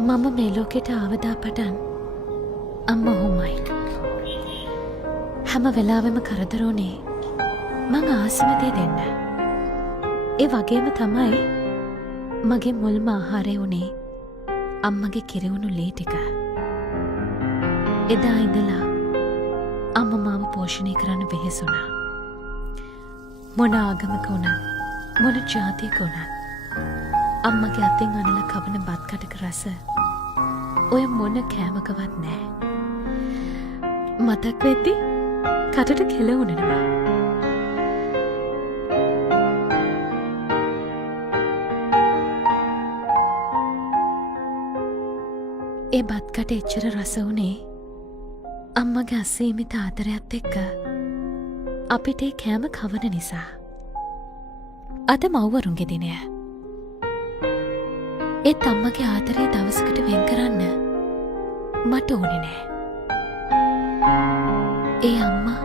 මම මේ ලෝකෙට ආවදා පටන් අම්ම හොමයි. හැම වෙලාවෙම කරදරුනේ මං ආසම දේ දෙන්න. ඒ වගේම තමයි මගේ මුල්ම ආහාරය වුණේ අම්මගේ කිරිවුණු ලේ ටික. එදා ඉඳලා අම්ම මාව පෝෂණය කරන්න වෙහෙසුණා. මොන ආගමක වුණත් මොන ජාතියක වුණත් අම්මගේ අතින් අනලා කවන බත් කටක රස ඔය මොන කෑමකවත් නෑ. මතක් වෙද්දි කටට කෙල උනනවා. ඒ බත් කට එච්චර රස වුණේ අම්මගේ අසීමිත ආදරයත් එක්ක අපිට ඒ කෑම කවන නිසා. අද මව්වරුන්ගේ දිනය. ඒත් අම්මගේ ආදරේ දවසකට වෙන් කරන්න මට ඕනේ නෑ. ඒ අම්මා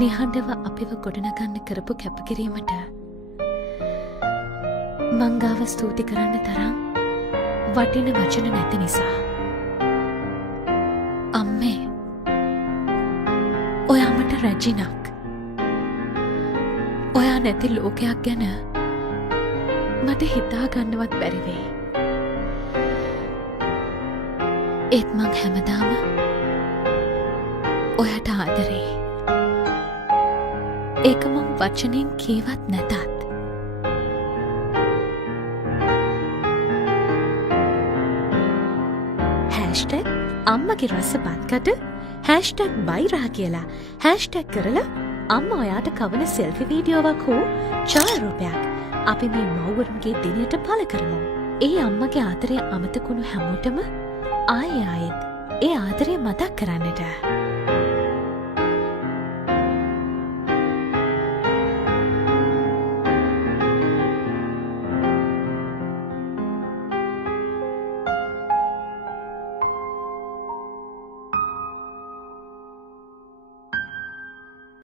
නිහඬව අපිව ගොඩනගන්න කරපු කැපකිරීමට මං ගාව ස්තුති කරන්න තරම් වටින වචන නැති නිසා. අම්මේ, ඔයා මට රැජිනක්. ඔයා නැති ලෝකයක් ගැන මට හිතාගන්නවත් බැරි වෙයි. ඒත් මං හැමදාම ඔයාට ආදරේ. ඒක මං වචනෙන් කීවත් නැතත්. අම්මගේ රස බත්කට #බයිරහ කියලා # කරලා අම්ම ඔයාට කවන සෙල්ෆි වීඩියෝවක් හෝ ඡායාරූපයක් අපි මේ මව්වරුන්ගේ දිනයට පළ කරමු. ඒ අම්මගේ ආදරය අමතකුණු හැමෝටම ආයෙත් ඒ ආදරය මතක් කරන්නට.